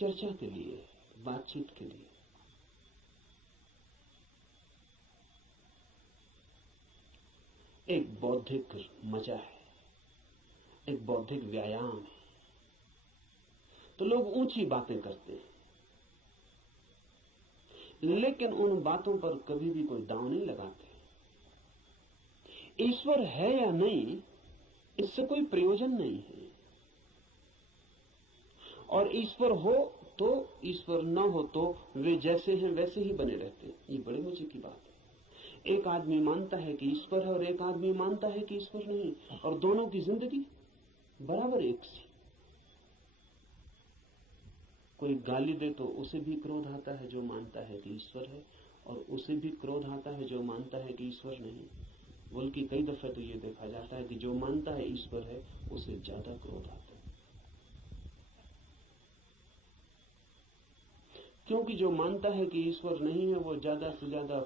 चर्चा के लिए, बातचीत के लिए। एक बौद्धिक मजा है, एक बौद्धिक व्यायाम है। तो लोग ऊंची बातें करते हैं, लेकिन उन बातों पर कभी भी कोई दांव नहीं लगाते। ईश्वर है या नहीं, इससे कोई प्रयोजन नहीं है। और ईश्वर हो तो, ईश्वर न हो तो वे जैसे हैं वैसे ही बने रहते हैं। ये बड़े मजे की बात है। एक आदमी मानता है कि ईश्वर है और एक आदमी मानता है कि ईश्वर नहीं, और दोनों की जिंदगी बराबर एक सी। कोई गाली दे तो उसे भी क्रोध आता है जो मानता है कि ईश्वर है, और उसे भी क्रोध आता है जो मानता है कि ईश्वर नहीं। बल्कि कई दफे तो ये देखा जाता है कि जो मानता है ईश्वर है उसे ज्यादा क्रोध आता है, क्योंकि जो मानता है कि ईश्वर नहीं है वो ज्यादा से ज्यादा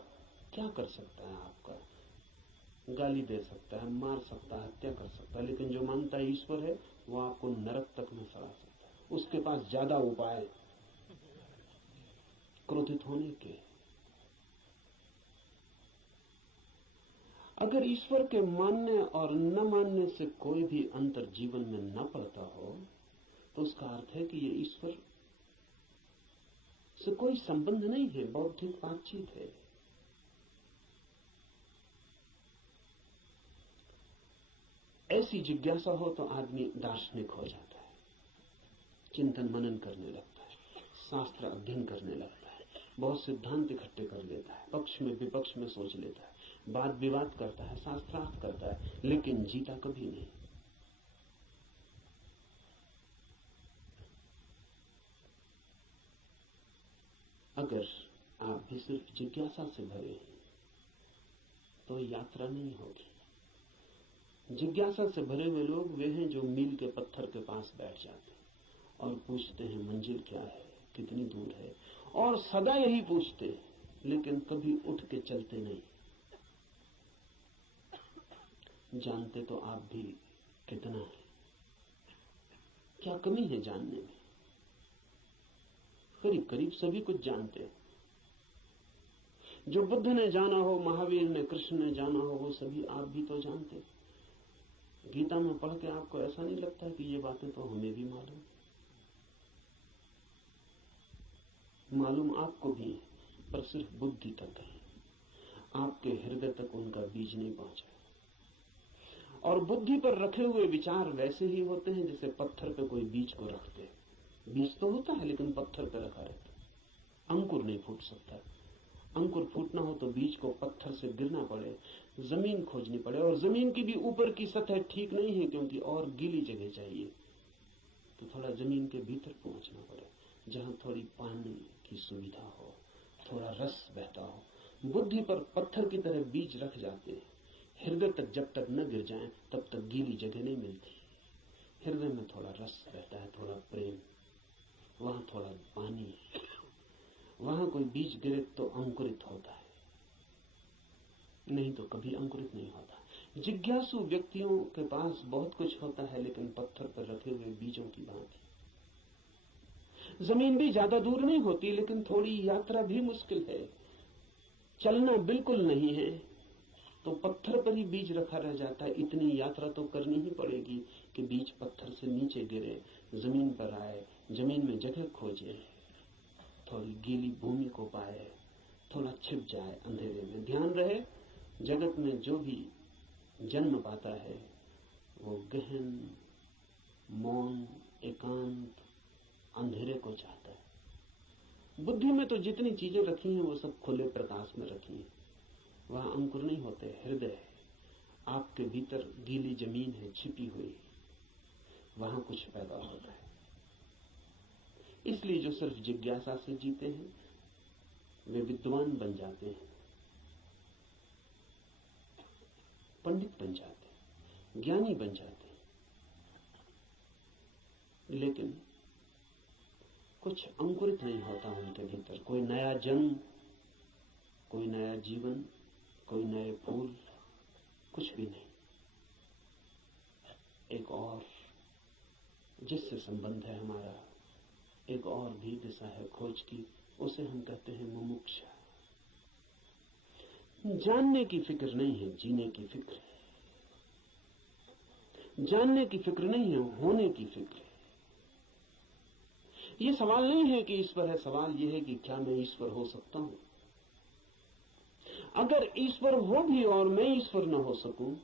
क्या कर सकता है? आपका गाली दे सकता है, मार सकता है, हत्या कर सकता है। लेकिन जो मानता है ईश्वर है वो आपको नरक तक में सड़ा सकता है। उसके पास ज्यादा उपाय क्रोधित होने के। अगर ईश्वर के मानने और न मानने से कोई भी अंतर जीवन में न पड़ता हो तो उसका अर्थ है कि ये ईश्वर से कोई संबंध नहीं है, बौद्धिक बातचीत है। ऐसी जिज्ञासा हो तो आदमी दार्शनिक हो जाता है, चिंतन मनन करने लगता है, शास्त्र अध्ययन करने लगता है, बहुत सिद्धांत इकट्ठे कर लेता है, पक्ष में विपक्ष में सोच लेता है, वाद विवाद करता है, शास्त्रार्थ करता है, लेकिन जीता कभी नहीं। अगर आप भी सिर्फ जिज्ञासा से भरे हैं तो यात्रा नहीं होगी। जिज्ञासा से भरे हुए लोग वे हैं जो मील के पत्थर के पास बैठ जाते हैं और पूछते हैं मंजिल क्या है, कितनी दूर है, और सदा यही पूछते हैं, लेकिन कभी उठ के चलते नहीं। जानते तो आप भी कितना है, क्या कमी है जानने में? करीब करीब सभी कुछ जानते हैं। जो बुद्ध ने जाना हो, महावीर ने, कृष्ण ने जाना हो, वो सभी आप भी तो जानते। गीता में पढ़ के आपको ऐसा नहीं लगता कि ये बातें तो हमें भी मालूम आपको भी, पर सिर्फ बुद्धि तक है, आपके हृदय तक उनका बीज नहीं पहुंचा। और बुद्धि पर रखे हुए विचार वैसे ही होते हैं जैसे पत्थर पे कोई बीज को रखते। बीज तो होता है लेकिन पत्थर पे रखा रहता, अंकुर नहीं फूट सकता। अंकुर फूटना हो तो बीज को पत्थर से गिरना पड़े, जमीन खोजनी पड़े, और जमीन की भी ऊपर की सतह ठीक नहीं है क्योंकि और गीली जगह चाहिए, तो थोड़ा जमीन के भीतर पहुंचना पड़े जहां थोड़ी पानी की सुविधा हो, थोड़ा रस बहता हो। बुद्धि पर पत्थर की तरह बीज रख जाते हैं, हृदय तक जब तक न गिर जाएं तब तक गीली जगह नहीं मिलती। हृदय में थोड़ा रस बहता है, थोड़ा प्रेम, वहां थोड़ा पानी, वहां कोई बीज गिरे तो अंकुरित होता है, नहीं तो कभी अंकुरित नहीं होता। जिज्ञासु व्यक्तियों के पास बहुत कुछ होता है, लेकिन पत्थर पर रखे हुए बीजों की भांति। जमीन भी ज्यादा दूर नहीं होती, लेकिन थोड़ी यात्रा भी मुश्किल है। चलना बिल्कुल नहीं है तो पत्थर पर ही बीज रखा रह जाता है। इतनी यात्रा तो करनी ही पड़ेगी कि बीज पत्थर से नीचे गिरे, जमीन पर आए, जमीन में जगह खोजे, थोड़ी गीली भूमि को पाए, थोड़ा छिप जाए अंधेरे में। ध्यान रहे, जगत में जो भी जन्म पाता है वो गहन, मौन, एकांत, अंधेरे को चाहता है। बुद्धि में तो जितनी चीजें रखी हैं वो सब खुले प्रकाश में रखी हैं, वहां अंकुर नहीं होते। हृदय है, आपके भीतर गीली जमीन है छिपी हुई, वहां कुछ पैदा होता है। इसलिए जो सिर्फ जिज्ञासा से जीते हैं वे विद्वान बन जाते हैं, पंडित बन जाते हैं, ज्ञानी बन जाते हैं, लेकिन कुछ अंकुरित नहीं होता उनके भीतर। कोई नया जन्म, कोई नया जीवन, कोई नए फूल, कुछ भी नहीं। एक और जिससे संबंध है हमारा, एक और भी दिशा है खोज की, उसे हम कहते हैं मुमुक्षा। जानने की फिक्र नहीं है, जीने की फिक्र है। जानने की फिक्र नहीं है, होने की फिक्र है। ये सवाल नहीं है कि ईश्वर है, सवाल यह है कि क्या मैं ईश्वर हो सकता हूं। अगर ईश्वर हो भी और मैं ईश्वर न हो सकूं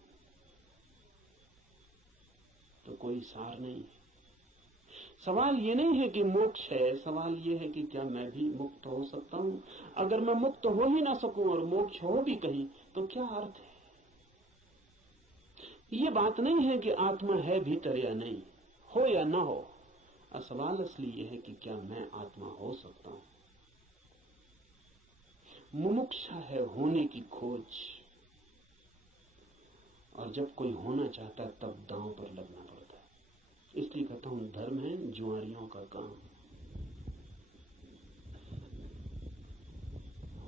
तो कोई सार नहीं है। सवाल ये नहीं है कि मोक्ष है, सवाल ये है कि क्या मैं भी मुक्त हो सकता हूं। अगर मैं मुक्त हो ही ना सकूं और मोक्ष हो भी कहीं तो क्या अर्थ है। ये बात नहीं है कि आत्मा है भीतर या नहीं, हो या ना हो। सवाल असली ये है कि क्या मैं आत्मा हो सकता हूं। मुमुक्षा है होने की खोज, और जब कोई होना चाहता है तब दांव पर लगना पड़ता है। इसलिए कहता हूं धर्म है जुआरियों का काम।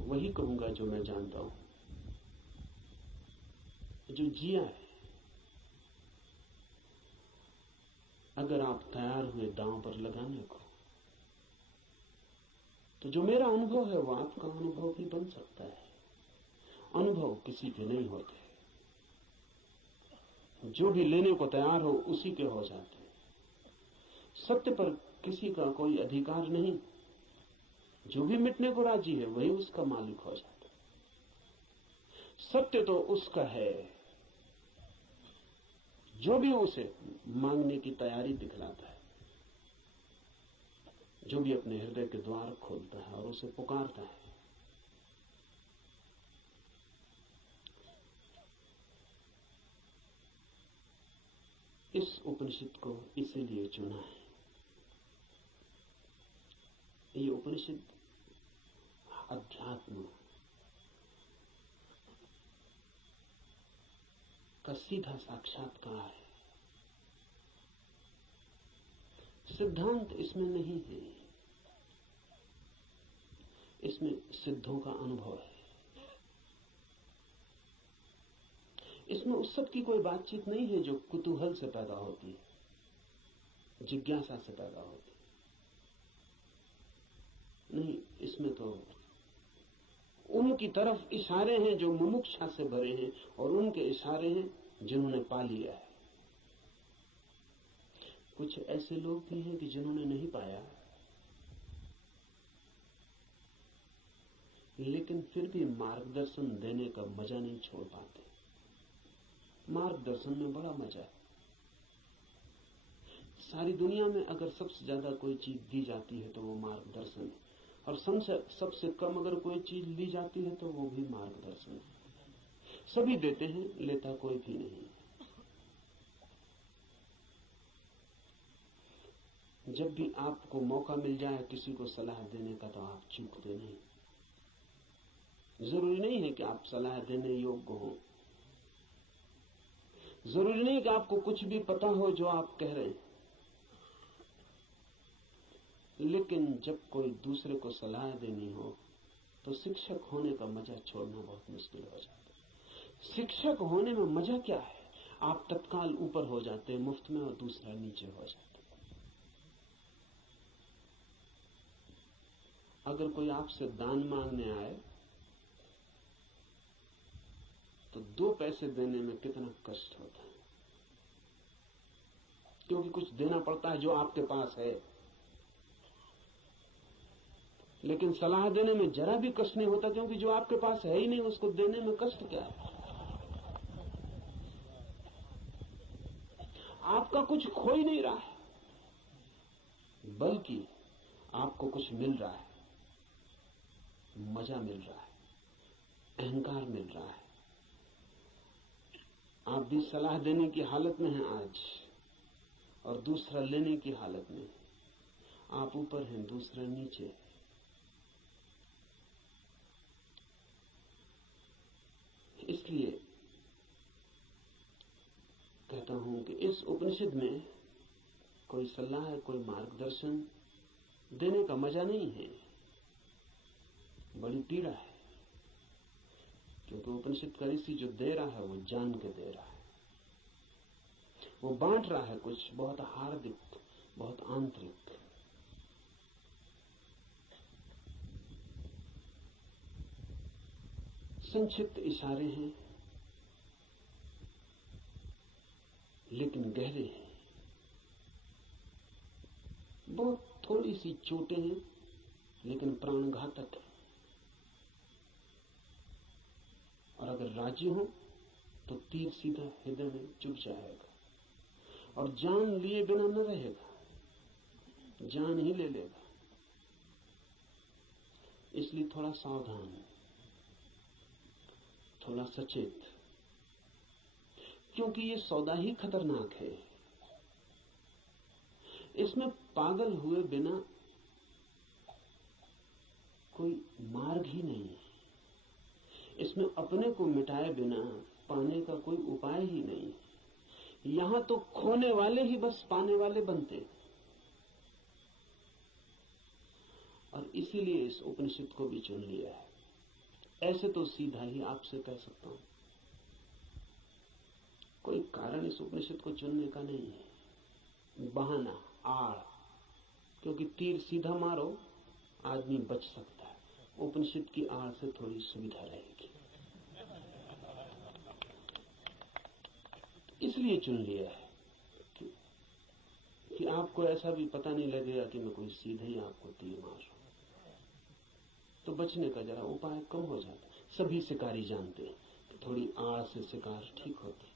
वही कहूंगा जो मैं जानता हूं, जो जिया है। अगर आप तैयार हुए दांव पर लगाने को, तो जो मेरा अनुभव है वो आपका अनुभव भी बन सकता है। अनुभव किसी के नहीं होते, जो भी लेने को तैयार हो उसी के हो जाते हैं। सत्य पर किसी का कोई अधिकार नहीं, जो भी मिटने को राजी है वही उसका मालिक हो जाता है। सत्य तो उसका है जो भी उसे मांगने की तैयारी दिखलाता है, जो भी अपने हृदय के द्वार खोलता है और उसे पुकारता है। इस उपनिषद को इसीलिए चुना है। ये उपनिषद अध्यात्म का सीधा साक्षात्कार है। सिद्धांत इसमें नहीं है, इसमें सिद्धों का अनुभव है। इसमें उस सब की कोई बातचीत नहीं है जो कुतूहल से पैदा होती है, जिज्ञासा से पैदा होती है। नहीं, इसमें तो उनकी तरफ इशारे हैं जो मुमुक्षा से भरे हैं, और उनके इशारे हैं जिन्होंने पा लिया है। कुछ ऐसे लोग भी हैं कि जिन्होंने नहीं पाया, लेकिन फिर भी मार्गदर्शन देने का मजा नहीं छोड़ पाते। मार्गदर्शन में बड़ा मजा है। सारी दुनिया में अगर सबसे ज्यादा कोई चीज दी जाती है तो वो मार्गदर्शन है, और सबसे कम अगर कोई चीज ली जाती है तो वो भी मार्गदर्शन है। सभी देते हैं, लेता कोई भी नहीं। जब भी आपको मौका मिल जाए किसी को सलाह देने का तो आप चूकते नहीं। जरूरी नहीं है कि आप सलाह देने योग्य हो, जरूरी नहीं कि आपको कुछ भी पता हो जो आप कह रहे हैं, लेकिन जब कोई दूसरे को सलाह देनी हो तो शिक्षक होने का मजा छोड़ना बहुत मुश्किल हो जाता है। शिक्षक होने में मजा क्या है? आप तत्काल ऊपर हो जाते हैं मुफ्त में और दूसरा नीचे हो जाता है। अगर कोई आपसे दान मांगने आए तो 2 पैसे देने में कितना कष्ट होता है, क्योंकि कुछ देना पड़ता है जो आपके पास है। लेकिन सलाह देने में जरा भी कष्ट नहीं होता, क्योंकि जो आपके पास है ही नहीं उसको देने में कष्ट क्या है। आपका कुछ खो ही नहीं रहा है, बल्कि आपको कुछ मिल रहा है, मजा मिल रहा है, अहंकार मिल रहा है। आप भी सलाह देने की हालत में हैं आज, और दूसरा लेने की हालत में। आप ऊपर हैं, दूसरा नीचे। इसलिए कहता हूं कि इस उपनिषद में कोई सलाह, कोई मार्गदर्शन देने का मजा नहीं है, बड़ी पीड़ा है। क्योंकि उपनिषद का ऋषि जो दे रहा है वो जान के दे रहा है, वो बांट रहा है कुछ बहुत हार्दिक, बहुत आंतरिक। संक्षिप्त इशारे हैं, लेकिन गहरे हैं। बहुत थोड़ी सी चोटें हैं, लेकिन प्राणघातक है। और अगर राजी हो तो तीर सीधा हृदय में चुभ जाएगा और जान लिए बिना न रहेगा, जान ही ले लेगा। इसलिए थोड़ा सावधान, थोड़ा सचेत, क्योंकि ये सौदा ही खतरनाक है। इसमें पागल हुए बिना कोई मार्ग ही नहीं है। इसमें अपने को मिटाए बिना पाने का कोई उपाय ही नहीं। यहां तो खोने वाले ही बस पाने वाले बनते। और इसीलिए इस उपनिषद को भी चुन लिया है। ऐसे तो सीधा ही आपसे कह सकता हूं, कोई कारण इस उपनिषद को चुनने का नहीं है। बहाना, आड़, क्योंकि तीर सीधा मारो आदमी बच सकता है, उपनिषद की आड़ से थोड़ी सुविधा रहेगी, इसलिए चुन लिया है कि आपको ऐसा भी पता नहीं लगेगा कि मैं कोई सीधे ही आपको तीर मार रहा हूं, तो बचने का जरा उपाय कम हो जाता। सभी शिकारी जानते हैं कि थोड़ी आड़ से शिकार ठीक होते।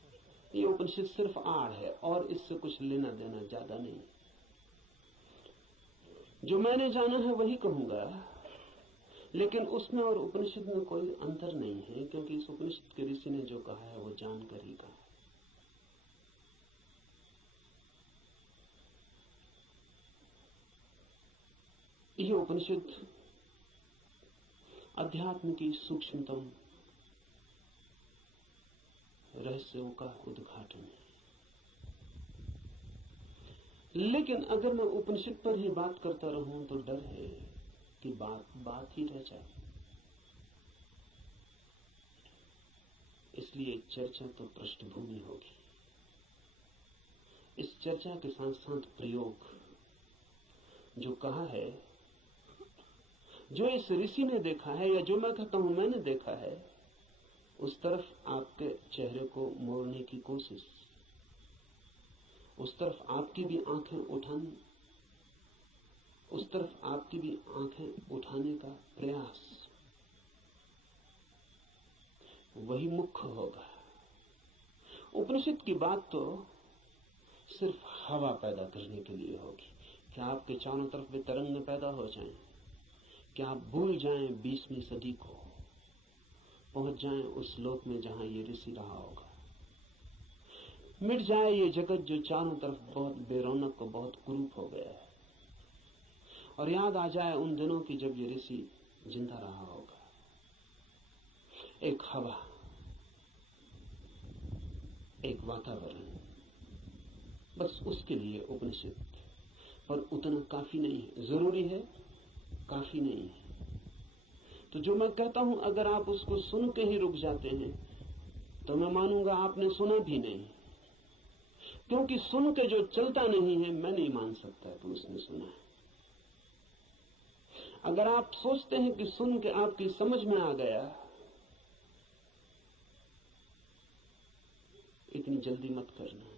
ये उपनिषद सिर्फ आड़ है और इससे कुछ लेना देना ज्यादा नहीं। जो मैंने जाना है वही कहूंगा, लेकिन उसमें और उपनिषद में कोई अंतर नहीं है, क्योंकि इस उपनिषद के ऋषि ने जो कहा है वो जानकर ही कहा है। यह उपनिषद अध्यात्म की सूक्ष्मतम रहस्यों का उद्घाटन है। लेकिन अगर मैं उपनिषद पर ही बात करता रहूं तो डर है कि बात ही रह जाए। इसलिए चर्चा तो पृष्ठभूमि होगी। इस चर्चा के साथ साथ प्रयोग, जो कहा है, जो इस ऋषि ने देखा है या जो मैं कहता हूं मैंने देखा है, उस तरफ आपके चेहरे को मोड़ने की कोशिश, उस तरफ आपकी भी आंखें उठाने, उस तरफ आपकी भी आंखें उठाने का प्रयास, वही मुख्य होगा। उपनिषद की बात तो सिर्फ हवा पैदा करने के लिए होगी कि आपके चारों तरफ वे तरंगें पैदा हो जाएं, कि आप भूल जाएं 20वीं सदी को, पहुंच जाएं उस लोक में जहां ये ऋषि रहा होगा। मिट जाए ये जगत जो चारों तरफ बहुत बेरौनक और बहुत कुरूप हो गया है, और याद आ जाए उन दिनों की जब ये ऋषि जिंदा रहा होगा। एक हवा, एक वातावरण, बस उसके लिए उपनिषद। पर उतना काफी नहीं है, जरूरी है, काफी नहीं है। तो जो मैं कहता हूं अगर आप उसको सुन के ही रुक जाते हैं तो मैं मानूंगा आपने सुना भी नहीं, क्योंकि सुन के जो चलता नहीं है मैं नहीं मान सकता कि उसने सुना है। अगर आप सोचते हैं कि सुन के आपकी समझ में आ गया, इतनी जल्दी मत करना।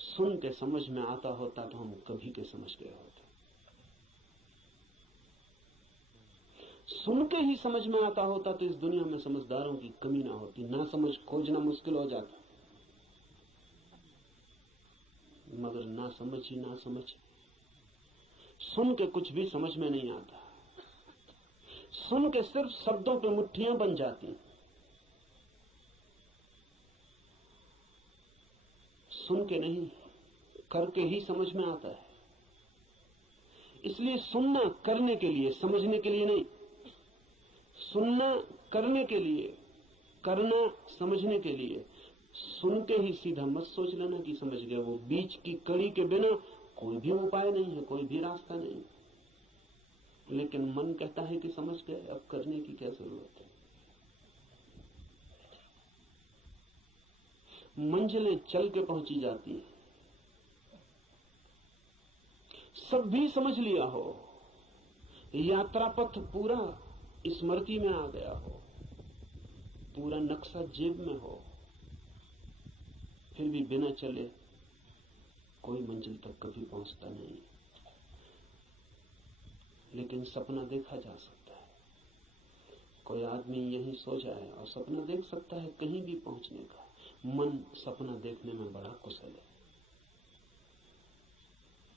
सुन के समझ में आता होता तो हम कभी के समझ गए होते। सुन के ही समझ में आता होता तो इस दुनिया में समझदारों की कमी ना होती, ना समझ खोजना मुश्किल हो जाता। मगर ना समझ ही ना समझ, सुन के कुछ भी समझ में नहीं आता। सुन के सिर्फ शब्दों पे मुट्ठियां बन जाती। सुन के नहीं, करके ही समझ में आता है। इसलिए सुनना करने के लिए, समझने के लिए नहीं। सुनना करने के लिए, करना समझने के लिए। सुन के ही सीधा मत सोच लेना कि समझ गए। वो बीच की कड़ी के बिना कोई भी उपाय नहीं है, कोई भी रास्ता नहीं। लेकिन मन कहता है कि समझ गए, अब करने की क्या जरूरत है। मंजिलें चल के पहुंची जाती हैं। सब भी समझ लिया हो, यात्रा पथ पूरा स्मृति में आ गया हो, पूरा नक्शा जेब में हो, फिर भी बिना चले कोई मंजिल तक कभी पहुंचता नहीं। लेकिन सपना देखा जा सकता है। कोई आदमी यहीं सो जाए और सपना देख सकता है कहीं भी पहुंचने का। मन सपना देखने में बड़ा कुशल है।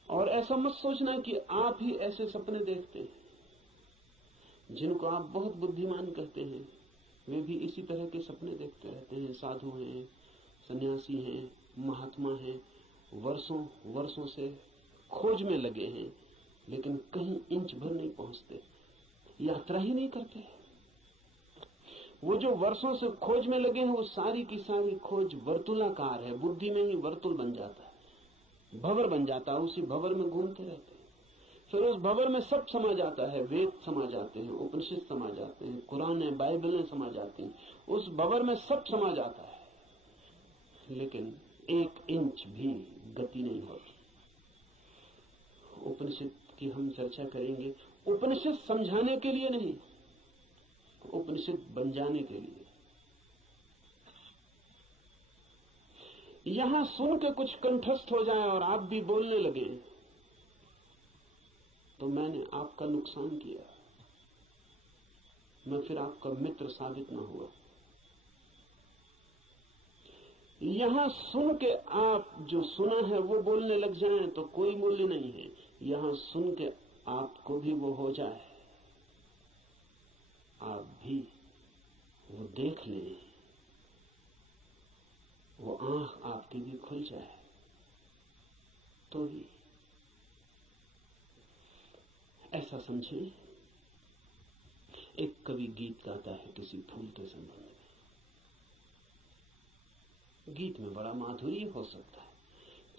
और ऐसा मत सोचना कि आप ही ऐसे सपने देखते हैं। जिनको आप बहुत बुद्धिमान कहते हैं वे भी इसी तरह के सपने देखते रहते हैं। साधु हैं, सन्यासी हैं, महात्मा हैं, वर्षों वर्षों से खोज में लगे हैं, लेकिन कहीं इंच भर नहीं पहुंचते, यात्रा ही नहीं करते। वो जो वर्षों से खोज में लगे हैं वो सारी की सारी खोज वर्तुलाकार है। बुद्धि में ही वर्तुल बन जाता है, भंवर बन जाता है, उसी भंवर में घूमते रहते हैं। फिर उस भंवर में सब समा जाता है, वेद समा जाते हैं, उपनिषद समा जाते हैं, कुरान बाइबलें समा जाती हैं, उस भंवर में सब समा जाता है, लेकिन एक इंच भी गति नहीं होती। उपनिषद की हम चर्चा करेंगे, उपनिषद समझाने के लिए नहीं, उपनिषद बन जाने के लिए। यहां सुन के कुछ कंठस्थ हो जाए और आप भी बोलने लगे तो मैंने आपका नुकसान किया, मैं फिर आपका मित्र साबित न हुआ। यहां सुन के आप जो सुना है वो बोलने लग जाएं तो कोई मूल्य नहीं है। यहां सुन के आपको भी वो हो जाए, आप भी वो देख लें, वो आंख आपकी भी खुल जाए तो ही। ऐसा समझें, एक कवि गीत गाता है किसी फूल के संबंध में। गीत में बड़ा माधुर्य हो सकता है,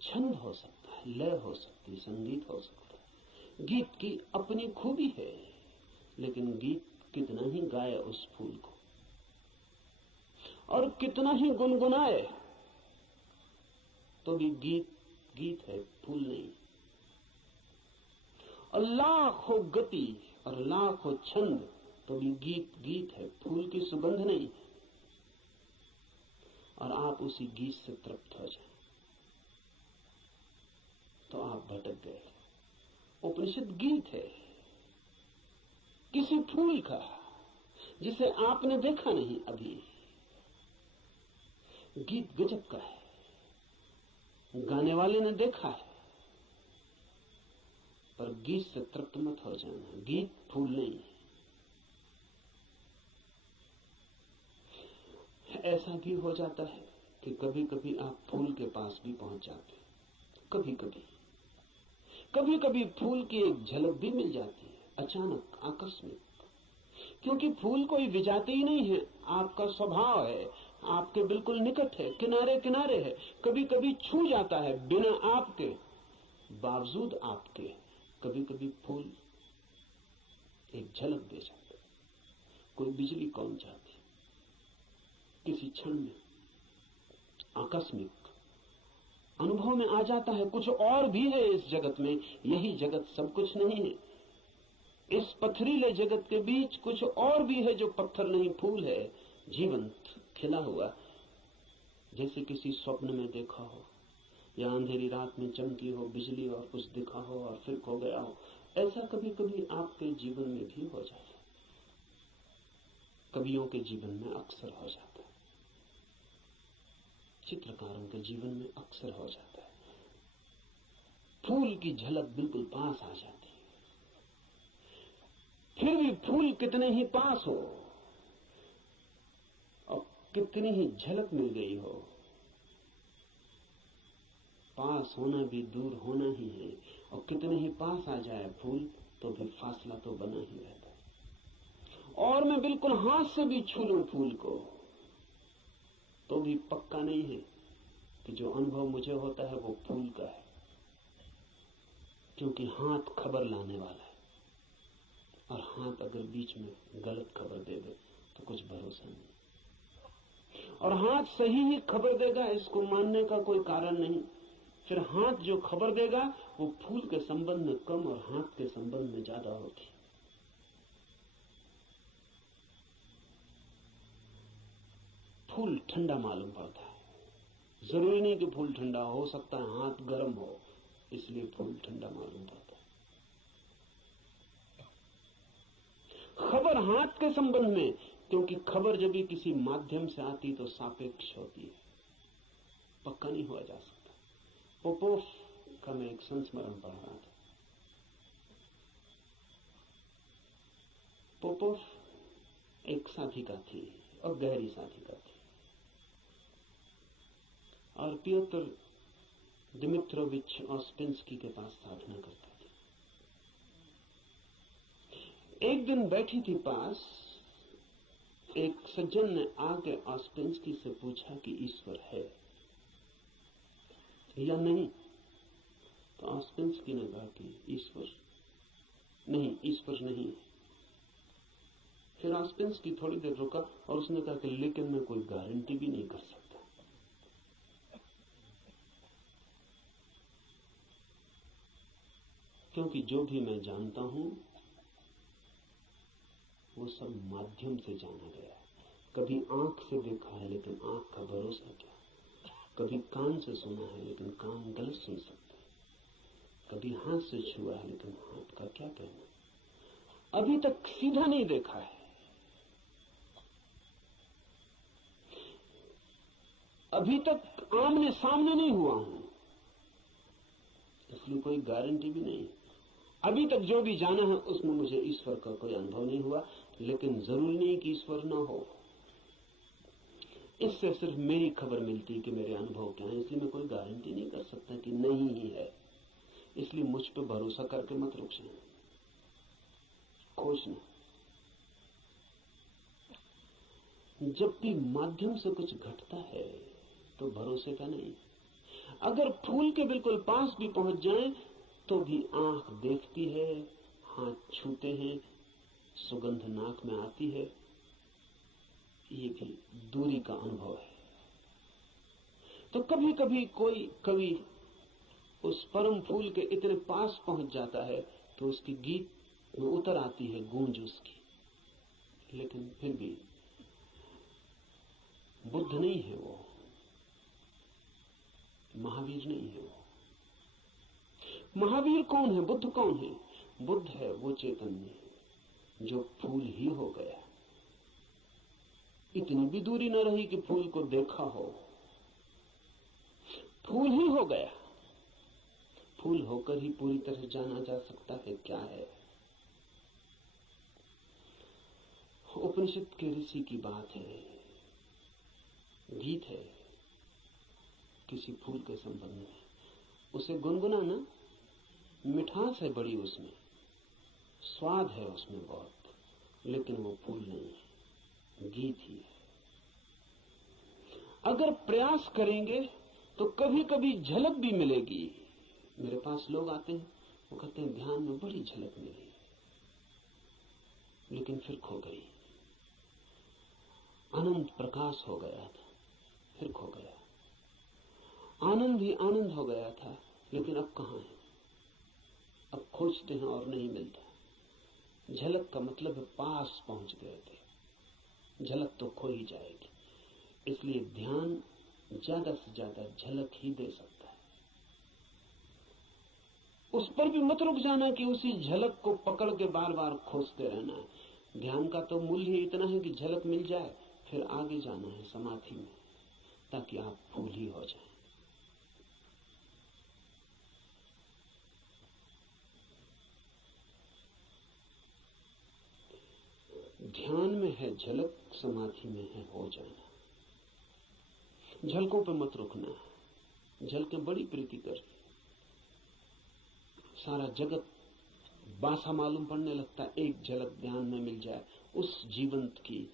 छंद हो सकता है, लय हो सकती है, संगीत हो सकता है। गीत की अपनी खूबी है, लेकिन गीत कितना ही गाए उस फूल को और कितना ही गुनगुनाए तो भी गीत गीत है, फूल नहीं। और लाख हो गति और लाख हो छंद तो भी गीत गीत है, फूल की सुगंध नहीं। और आप उसी गीत से तृप्त हो जाएं तो आप भटक गए। उपनिषद गीत है किसी फूल का जिसे आपने देखा नहीं अभी। गीत गजब का है, गाने वाले ने देखा है, पर गीत से तृप्त मत हो जाना। गीत फूल नहीं है। ऐसा भी हो जाता है कि कभी कभी आप फूल के पास भी पहुंच जाते हैं। कभी कभी फूल की एक झलक भी मिल जाती है, अचानक, आकस्मिक। क्योंकि फूल कोई विजाती ही नहीं है, आपका स्वभाव है, आपके बिल्कुल निकट है, किनारे किनारे है। कभी कभी छू जाता है बिना आपके, बावजूद आपके। कभी कभी फूल एक झलक दे जाता है, कोई बिजली कौन जाती, किसी क्षण में आकस्मिक अनुभव में आ जाता है। कुछ और भी है इस जगत में, यही जगत सब कुछ नहीं है। इस पथरीले जगत के बीच कुछ और भी है जो पत्थर नहीं, फूल है, जीवंत खिला हुआ, जैसे किसी स्वप्न में देखा हो या अंधेरी रात में चमकी हो बिजली और कुछ दिखा हो और फिर खो गया हो। ऐसा कभी कभी आपके जीवन में भी हो जाता है, कवियों के जीवन में अक्सर हो जाता है, चित्रकारों के जीवन में अक्सर हो जाता है। फूल की झलक बिल्कुल पास आ जाती है, फिर भी फूल कितने ही पास हो और कितनी ही झलक मिल गई हो, पास होना भी दूर होना ही है। और कितने ही पास आ जाए फूल तो भी फासला तो बना ही रहता है। और मैं बिल्कुल हाथ से भी छू लूं फूल को तो भी पक्का नहीं है कि जो अनुभव मुझे होता है वो फूल का है, क्योंकि हाथ खबर लाने वाला है, और हाथ अगर बीच में गलत खबर दे दे तो कुछ भरोसा नहीं। और हाथ सही ही खबर देगा, इसको मानने का कोई कारण नहीं। फिर हाथ जो खबर देगा वो फूल के संबंध में कम और हाथ के संबंध में ज्यादा होगी। फूल ठंडा मालूम पड़ता है। जरूरी नहीं कि फूल ठंडा हो सकता है हाथ गर्म हो, इसलिए फूल ठंडा मालूम पड़ता है। खबर हाथ के संबंध में, क्योंकि खबर जब भी किसी माध्यम से आती तो सापेक्ष होती है, पक्का नहीं हुआ जा सकता। पोपोव का मैं एक संस्मरण पढ़ रहा था। पोपोव एक साधिका थी और गहरी साधिका थी, और पियोत्र दिमित्रोविच ऑस्पेंस्की के पास साधना करता था। एक दिन बैठी थी पास, एक सज्जन ने आके ऑस्पेंस्की से पूछा कि ईश्वर है या नहीं। तो ऑस्पेंस्की ने कहा कि ईश्वर नहीं। फिर ऑस्पेंस्की थोड़ी देर रुका और उसने कहा कि लेकिन मैं कोई गारंटी भी नहीं कर सकता, क्योंकि जो भी मैं जानता हूं वो सब माध्यम से जाना गया है। कभी आंख से देखा है लेकिन आंख का भरोसा क्या, कभी कान से सुना है लेकिन कान गलत सुन सकते हैं, कभी हाथ से छुआ है लेकिन हाथ का क्या कहना, अभी तक सीधा नहीं देखा है, अभी तक आमने सामने नहीं हुआ हूं, इसलिए कोई गारंटी भी नहीं। अभी तक जो भी जाना है उसमें मुझे ईश्वर का कोई अनुभव नहीं हुआ, लेकिन जरूरी नहीं कि ईश्वर ना हो। इससे सिर्फ मेरी खबर मिलती है कि मेरे अनुभव क्या है, इसलिए मैं कोई गारंटी नहीं कर सकता कि नहीं ही है। इसलिए मुझ पे भरोसा करके मत रुक जाए, खोजना। जब भी माध्यम से कुछ घटता है तो भरोसे का नहीं। अगर फूल के बिल्कुल पास भी पहुंच जाएं तो भी आंख देखती है, हाथ छूते हैं, सुगंध नाक में आती है, ये भी दूरी का अनुभव है। तो कभी कभी कोई कवि उस परम फूल के इतने पास पहुंच जाता है तो उसकी गीत में उतर आती है गूंज उसकी, लेकिन फिर भी बुद्ध नहीं है वो, महावीर नहीं है वो। महावीर कौन है, बुद्ध कौन है? बुद्ध है वो चैतन्य जो फूल ही हो गया। इतनी भी दूरी न रही कि फूल को देखा हो, फूल ही हो गया। फूल होकर ही पूरी तरह जाना जा सकता है क्या है। उपनिषद के ऋषि की बात है, गीत है किसी फूल के संबंध में, उसे गुनगुनाना, मिठास है बड़ी उसमें, स्वाद है उसमें बहुत, लेकिन वो फूल नहीं है, गीत ही है। अगर प्रयास करेंगे तो कभी कभी झलक भी मिलेगी। मेरे पास लोग आते हैं, वो कहते हैं ध्यान में बड़ी झलक मिली, लेकिन फिर खो गई। अनंत प्रकाश हो गया था, फिर खो गया। आनंद ही आनंद हो गया था, लेकिन अब कहां है? अब खोजते हैं और नहीं मिलता। झलक का मतलब है पास पहुंच गए थे, झलक तो खो ही जाएगी। इसलिए ध्यान ज्यादा से ज्यादा झलक ही दे सकता है। उस पर भी मत रुक जाना कि उसी झलक को पकड़ के बार बार खोजते रहना है। ध्यान का तो मूल्य ही इतना है कि झलक मिल जाए, फिर आगे जाना है समाधि में, ताकि आप फूल ही हो जाएं। ध्यान में है झलक, समाधि में है हो जाना। झलकों पे मत रुकना। झलकें बड़ी प्रीति कर, सारा जगत बासा मालूम पड़ने लगता। एक झलक ध्यान में मिल जाए उस जीवंत की,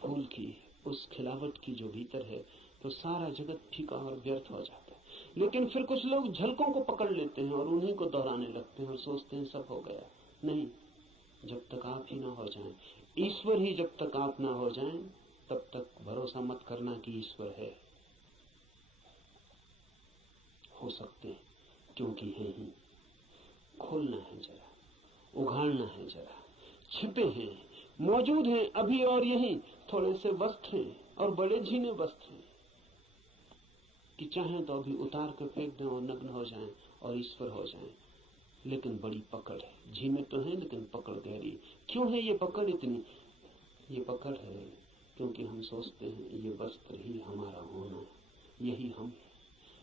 फूल की, उस खिलावट की जो भीतर है, तो सारा जगत फीका और व्यर्थ हो जाता है। लेकिन फिर कुछ लोग झलकों को पकड़ लेते हैं और उन्हीं को दोहराने लगते हैं और सोचते हैं सब हो गया। नहीं, जब तक आप ही ना हो जाएं, ईश्वर ही जब तक आप ना हो जाएं, तब तक भरोसा मत करना कि ईश्वर है। हो सकते हैं, क्योंकि है ही। खोलना है जरा, उघाड़ना है जरा। छिपे हैं, मौजूद हैं अभी और यहीं। थोड़े से वस्त्र हैं और बड़े झीने वस्त्र हैं कि चाहें तो अभी उतार कर फेंक दें और नग्न हो जाएं और ईश्वर हो जाएं। लेकिन बड़ी पकड़ है। झीने तो हैं लेकिन पकड़ गहरी। क्यों है ये पकड़ इतनी? ये पकड़ है क्योंकि हम सोचते हैं ये वस्त्र ही हमारा होना है, यही हम है।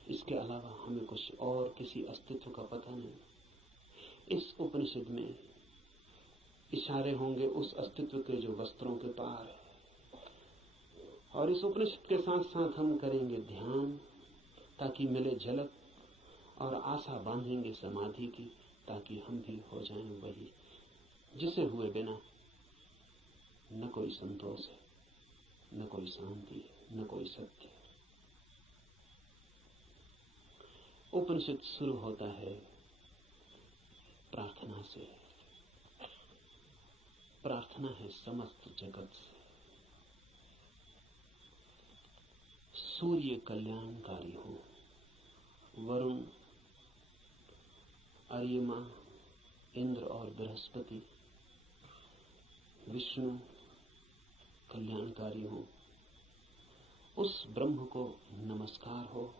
इसके अलावा हमें कुछ और किसी अस्तित्व का पता नहीं। इस उपनिषद में इशारे होंगे उस अस्तित्व के जो वस्त्रों के पार है। और इस उपनिषद के साथ साथ हम करेंगे ध्यान ताकि मिले झलक, और आशा बांधेंगे समाधि की ताकि हम भी हो जाएं वही जिसे हुए बिना न कोई संतोष है, न कोई शांति है, न कोई सत्य है। उपनिषद शुरू होता है प्रार्थना से। प्रार्थना है समस्त जगत से। सूर्य कल्याणकारी हो, वरुण, अर्यमा, इंद्र और बृहस्पति, विष्णु कल्याणकारी हो, उस ब्रह्म को नमस्कार हो।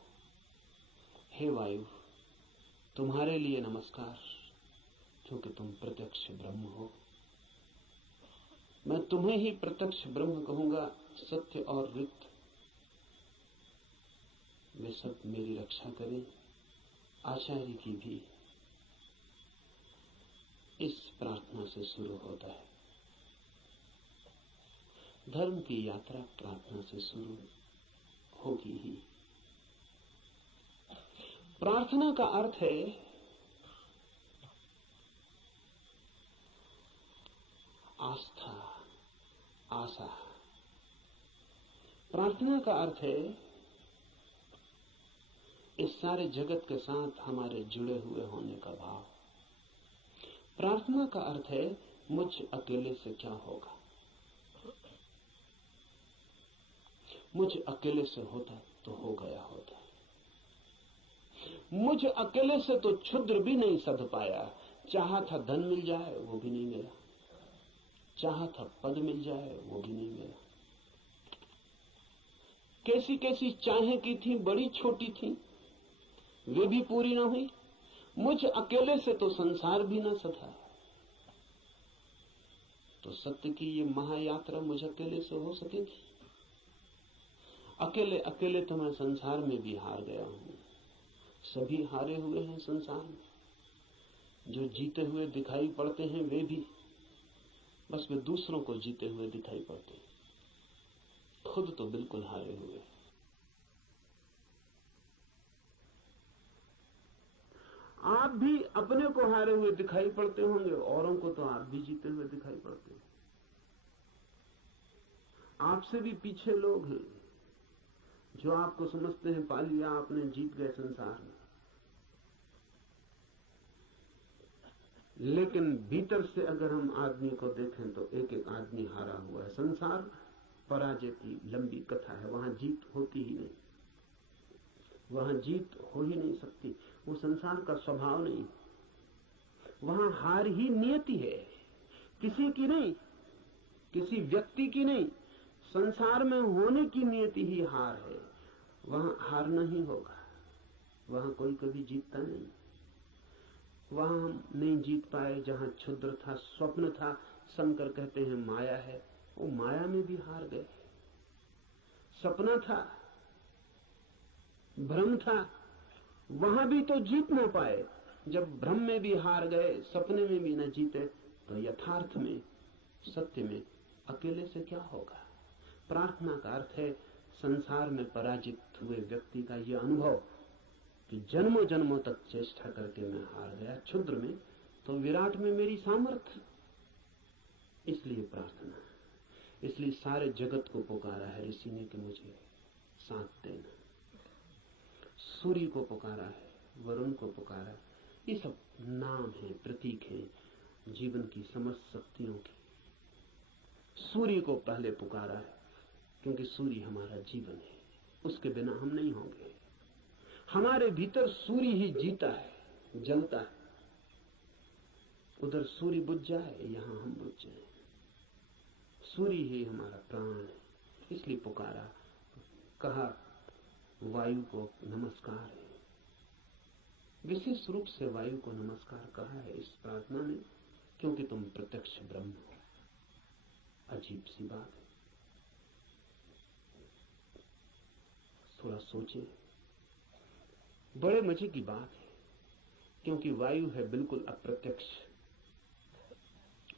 हे वायु, तुम्हारे लिए नमस्कार क्योंकि तुम प्रत्यक्ष ब्रह्म हो। मैं तुम्हें ही प्रत्यक्ष ब्रह्म कहूंगा। सत्य और ऋत वे सब मेरी रक्षा करें, आचार्य की भी। इस प्रार्थना से शुरू होता है। धर्म की यात्रा प्रार्थना से शुरू होगी ही। प्रार्थना का अर्थ है आस्था, आशा। प्रार्थना का अर्थ है इस सारे जगत के साथ हमारे जुड़े हुए होने का भाव। प्रार्थना का अर्थ है मुझ अकेले से क्या होगा। मुझ अकेले से होता तो हो गया होता। मुझ अकेले से तो क्षुद्र भी नहीं सध पाया। चाहा था धन मिल जाए वो भी नहीं मिला, चाहा था पद मिल जाए वो भी नहीं मिला। कैसी कैसी चाहें की थी, बड़ी छोटी थी, वे भी पूरी न हुई। मुझ अकेले से तो संसार भी न सधा। तो सत्य की ये महायात्रा मुझ अकेले से हो सकेगी? अकेले अकेले तो मैं संसार में भी हार गया हूं। सभी हारे हुए हैं संसार में। जो जीते हुए दिखाई पड़ते हैं वे भी बस वे दूसरों को जीते हुए दिखाई पड़ते हैं, खुद तो बिल्कुल हारे हुए। आप भी अपने को हारे हुए दिखाई पड़ते होंगे, औरों को तो आप भी जीते हुए दिखाई पड़ते हैं। आपसे भी पीछे लोग हैं जो आपको समझते हैं पा लिया आपने, जीत गए संसार में। लेकिन भीतर से अगर हम आदमी को देखें तो एक एक आदमी हारा हुआ है। संसार पराजय की लंबी कथा है। वहां जीत होती ही नहीं, वहां जीत हो ही नहीं सकती। वो संसार का स्वभाव नहीं। वहां हार ही नियति है, किसी की नहीं, किसी व्यक्ति की नहीं। संसार में होने की नियति ही हार है। वहां हारना ही होगा। वहां कोई कभी जीतता नहीं। वहां हम नहीं जीत पाए जहां क्षुद्र था, स्वप्न था। शंकर कहते हैं माया है, वो माया में भी हार गए। सपना था, भ्रम था, वहां भी तो जीत ना पाए। जब भ्रम में भी हार गए, सपने में भी न जीते, तो यथार्थ में, सत्य में अकेले से क्या होगा? प्रार्थना का अर्थ है संसार में पराजित हुए व्यक्ति का यह अनुभव कि जन्मों जन्मों तक चेष्टा करके मैं हार गया। क्षुद्र में तो विराट में मेरी सामर्थ्य। इसलिए प्रार्थना, इसलिए सारे जगत को पुकारा है ऋषि ने कि मुझे साथ देना। सूर्य को पुकारा है, वरुण को पुकारा। ये सब नाम है, प्रतीक है जीवन की समस्त शक्तियों की। सूर्य को पहले पुकारा है क्योंकि सूर्य हमारा जीवन है, उसके बिना हम नहीं होंगे। हमारे भीतर सूर्य ही जीता है, जलता है। उधर सूर्य बुझ जाए, यहां हम बुझ जाए। सूर्य ही हमारा प्राण है, इसलिए पुकारा, कहा वायु को नमस्कार है। विशेष रूप से वायु को नमस्कार कहा है इस प्रार्थना में, क्योंकि तुम प्रत्यक्ष ब्रह्म हो। अजीब सी बात है, थोड़ा सोचे। बड़े मजे की बात है, क्योंकि वायु है बिल्कुल अप्रत्यक्ष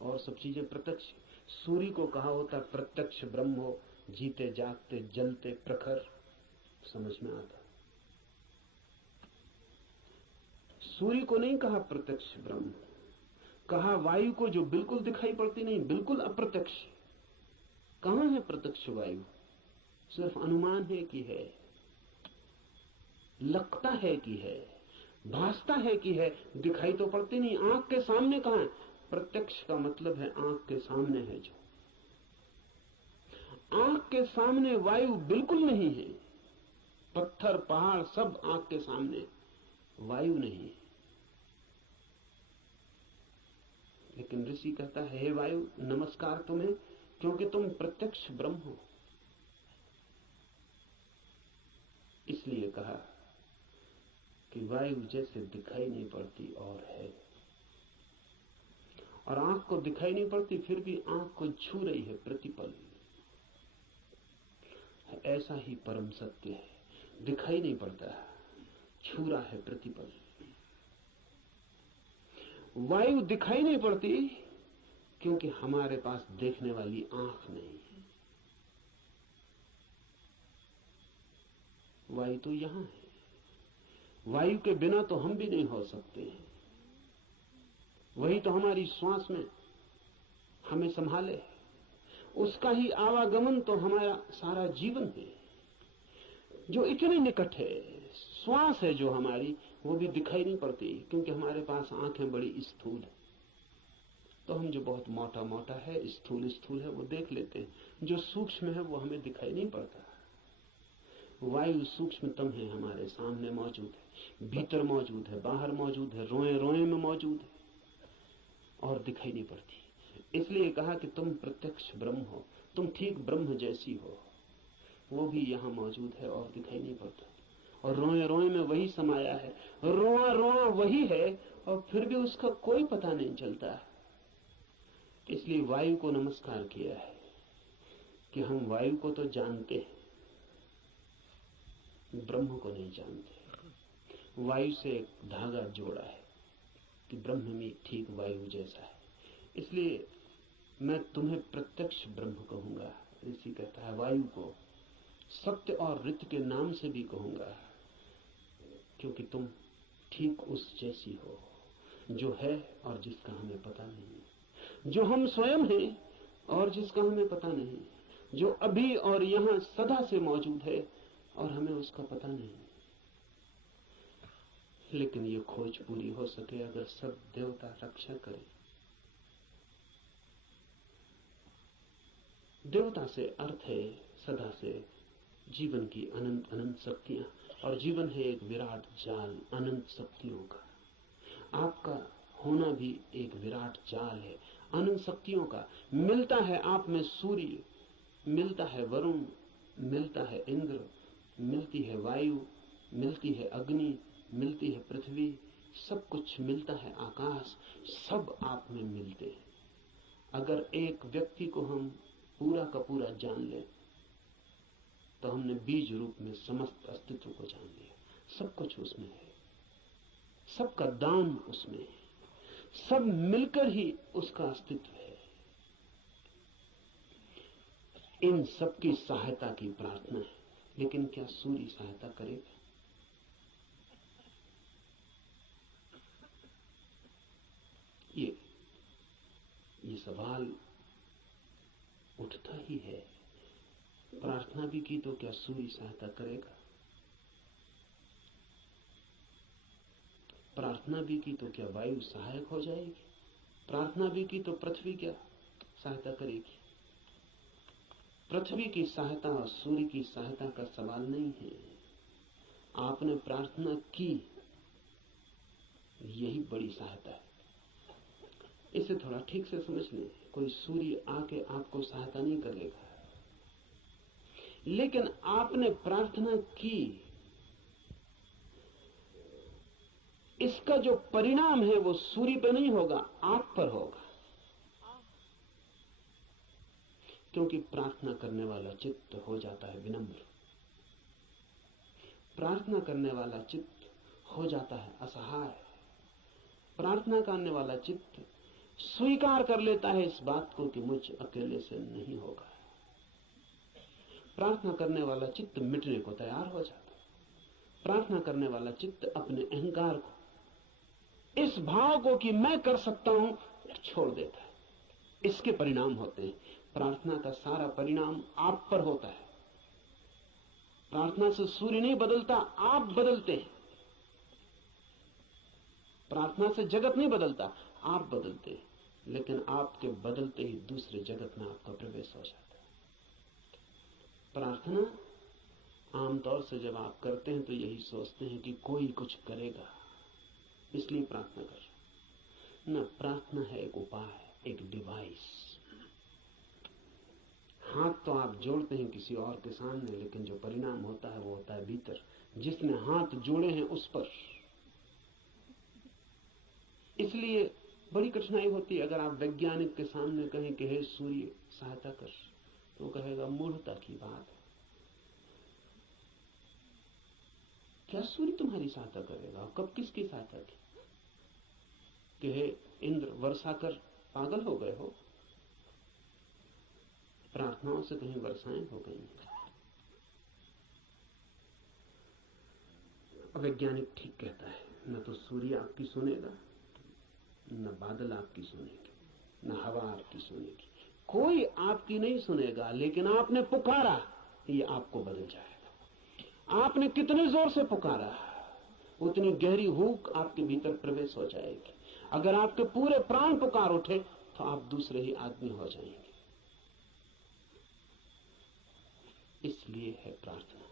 और सब चीजें प्रत्यक्ष। सूर्य को कहा होता प्रत्यक्ष ब्रह्म हो, जीते जागते जलते प्रखर, समझ में आता। सूर्य को नहीं कहा प्रत्यक्ष ब्रह्म, कहा वायु को जो बिल्कुल दिखाई पड़ती नहीं, बिल्कुल अप्रत्यक्ष। कहां है प्रत्यक्ष वायु? सिर्फ अनुमान है कि है, लगता है कि है, भासता है कि है, दिखाई तो पड़ती नहीं। आंख के सामने कहां है? प्रत्यक्ष का मतलब है आंख के सामने है। जो आंख के सामने वायु बिल्कुल नहीं है, पत्थर पहाड़ सब आंख के सामने, वायु नहीं है। लेकिन ऋषि कहता है, हे वायु नमस्कार तुम्हें, क्योंकि तुम प्रत्यक्ष ब्रह्म हो। इसलिए कहा कि वायु जैसे दिखाई नहीं पड़ती और है, और आंख को दिखाई नहीं पड़ती फिर भी आंख को छू रही है प्रतिपल। ऐसा ही परम सत्य है, दिखाई नहीं पड़ता, छू रहा है प्रतिपल। वायु दिखाई नहीं पड़ती क्योंकि हमारे पास देखने वाली आंख नहीं है। वायु तो यहां है, वायु के बिना तो हम भी नहीं हो सकते। वही तो हमारी श्वास में हमें संभाले, उसका ही आवागमन तो हमारा सारा जीवन है, जो इतने निकट है। श्वास है जो हमारी, वो भी दिखाई नहीं पड़ती क्योंकि हमारे पास आंखें बड़ी स्थूल है। तो हम जो बहुत मोटा मोटा है, स्थूल स्थूल है, वो देख लेते हैं, जो सूक्ष्म है वो हमें दिखाई नहीं पड़ता। वायु सूक्ष्मतम है, हमारे सामने मौजूद है, भीतर मौजूद है, बाहर मौजूद है, रोए रोए में मौजूद है और दिखाई नहीं पड़ती। इसलिए कहा कि तुम प्रत्यक्ष ब्रह्म हो, तुम ठीक ब्रह्म जैसी हो, वो भी यहां मौजूद है और दिखाई नहीं पड़ता। और रोए रोए में वही समाया है, रोआ रोआ वही है, और फिर भी उसका कोई पता नहीं चलता। इसलिए वायु को नमस्कार किया है कि हम वायु को तो जानते हैं, ब्रह्म को नहीं जानते। वायु से एक धागा जोड़ा है कि ब्रह्म भी ठीक वायु जैसा है। इसलिए मैं तुम्हें प्रत्यक्ष ब्रह्म कहूंगा। ऋषि कहता है वायु को सत्य और ऋत के नाम से भी कहूंगा, क्योंकि तुम ठीक उस जैसी हो जो है और जिसका हमें पता नहीं, जो हम स्वयं हैं और जिसका हमें पता नहीं, जो अभी और यहां सदा से मौजूद है और हमें उसका पता नहीं। लेकिन ये खोज पूरी हो सके अगर सब देवता रक्षा करें। देवता से अर्थ है सदा से जीवन की अनंत अनंत शक्तियां, और जीवन है एक विराट जाल अनंत शक्तियों का। आपका होना भी एक विराट जाल है अनंत शक्तियों का। मिलता है आप में सूर्य, मिलता है वरुण, मिलता है इंद्र, मिलती है वायु, मिलती है अग्नि, मिलती है पृथ्वी, सब कुछ मिलता है आकाश, सब आप में मिलते हैं। अगर एक व्यक्ति को हम पूरा का पूरा जान ले तो हमने बीज रूप में समस्त अस्तित्व को जान लिया। सब कुछ उसमें है, सबका दान उसमें है, सब मिलकर ही उसका अस्तित्व है। इन सब की सहायता की प्रार्थना है, लेकिन क्या सूर्य सहायता करेगा? ये सवाल उठता ही है। प्रार्थना भी की तो क्या सूर्य सहायता करेगा? प्रार्थना भी की तो क्या वायु सहायक हो जाएगी? प्रार्थना भी की तो पृथ्वी क्या सहायता करेगी? पृथ्वी की सहायता और सूर्य की सहायता का सवाल नहीं है। आपने प्रार्थना की, यही बड़ी सहायता है। इसे थोड़ा ठीक से समझ लें। कोई सूर्य आके आपको सहायता नहीं करेगा, लेकिन आपने प्रार्थना की, इसका जो परिणाम है वो सूर्य पे नहीं होगा, आप पर होगा। क्योंकि प्रार्थना करने वाला चित्त हो जाता है विनम्र, प्रार्थना करने वाला चित्त हो जाता है असहाय, प्रार्थना करने वाला चित्त स्वीकार कर लेता है इस बात को कि मुझ अकेले से नहीं होगा। प्रार्थना करने वाला चित्त मिटने को तैयार हो जाता है। प्रार्थना करने वाला चित्त अपने अहंकार को, इस भाव को कि मैं कर सकता हूं, छोड़ देता है। इसके परिणाम होते हैं। प्रार्थना का सारा परिणाम आप पर होता है। प्रार्थना से सूर्य नहीं बदलता, आप बदलते हैं। प्रार्थना से जगत नहीं बदलता, आप बदलते हैं। लेकिन आपके बदलते ही दूसरे जगत में आपका प्रवेश हो जाता है। प्रार्थना आमतौर से जब आप करते हैं तो यही सोचते हैं कि कोई कुछ करेगा, इसलिए प्रार्थना कर रहे हैं। न, प्रार्थना है एक उपाय, एक डिवाइस। हाथ तो आप जोड़ते हैं किसी और के सामने, लेकिन जो परिणाम होता है वो होता है भीतर, जिसने हाथ जोड़े हैं उस पर। इसलिए बड़ी कठिनाई होती है अगर आप वैज्ञानिक के सामने कहें कि हे सूर्य सहायता कर, तो कहेगा मूढ़ता की बात है। क्या सूर्य तुम्हारी सहायता करेगा? कब किसकी सहायता की? कि हे इंद्र वर्षा कर, पागल हो गए हो? प्रार्थनाओं से कहीं वर्षाएं हो गई? वैज्ञानिक ठीक कहता है, न तो सूर्य आपकी सुनेगा, न बादल आपकी सुनेंगे, न हवा आपकी सुनेगी, कोई आपकी नहीं सुनेगा। लेकिन आपने पुकारा, ये आपको बदल जाएगा। आपने कितने जोर से पुकारा, उतनी गहरी हूक आपके भीतर प्रवेश हो जाएगी। अगर आपके पूरे प्राण पुकार उठे तो आप दूसरे ही आदमी हो जाएंगे। इसलिए है प्रार्थना।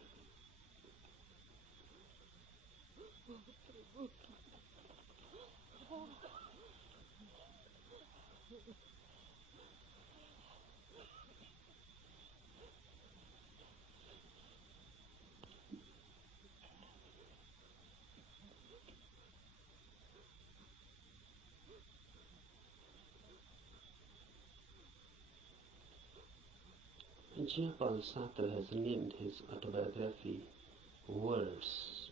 Jean-Paul Sartre has named his autobiography Words.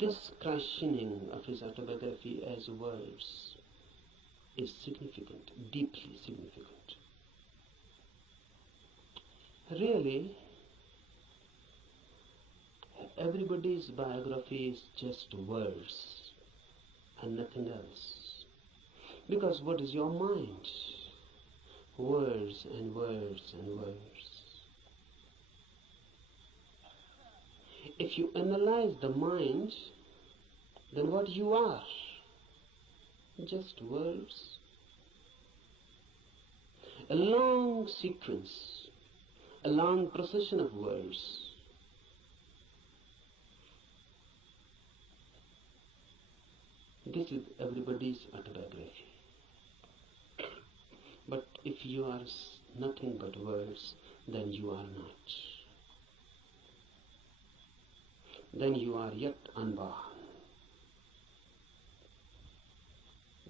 This christening of his autobiography as Words is significant, deeply significant. Really, everybody's biography is just words and nothing else. Because what is your mind? Words and words and words. If you analyze the mind, then what you are? Just words. A long sequence, a long procession of words. This is everybody's autobiography. But if you are nothing but words, then you are not. Then you are yet unborn.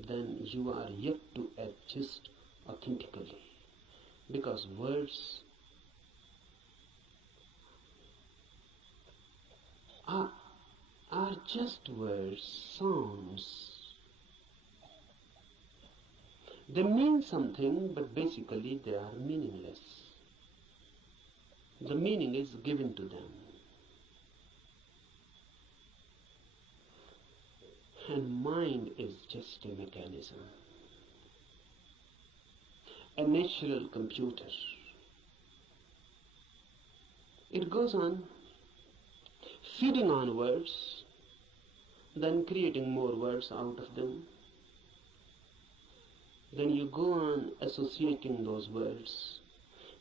Then you are yet to exist authentically. Because words are just words, sounds. They mean something, but basically they are meaningless. The meaning is given to them. And mind is just a mechanism, a natural computer. It goes on feeding on words, then creating more words out of them. Then you go on associating those words.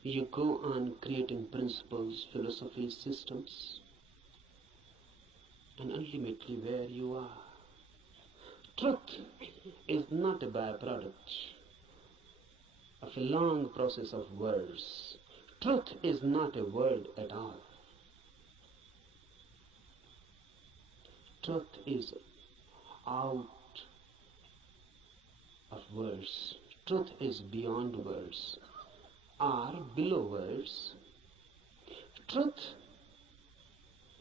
You go on creating principles, philosophies, systems. and ultimately where you are. Truth is not a byproduct of a long process of words. Truth is not a word at all. Truth is out of words. Truth is beyond words or below words. Truth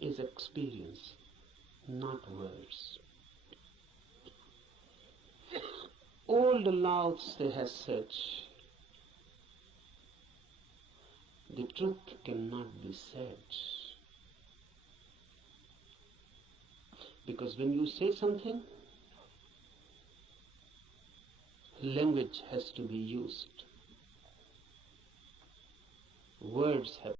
is experience, not words. Old Lao Tse has said, the truth cannot be said. Because when you say something, language has to be used. Words have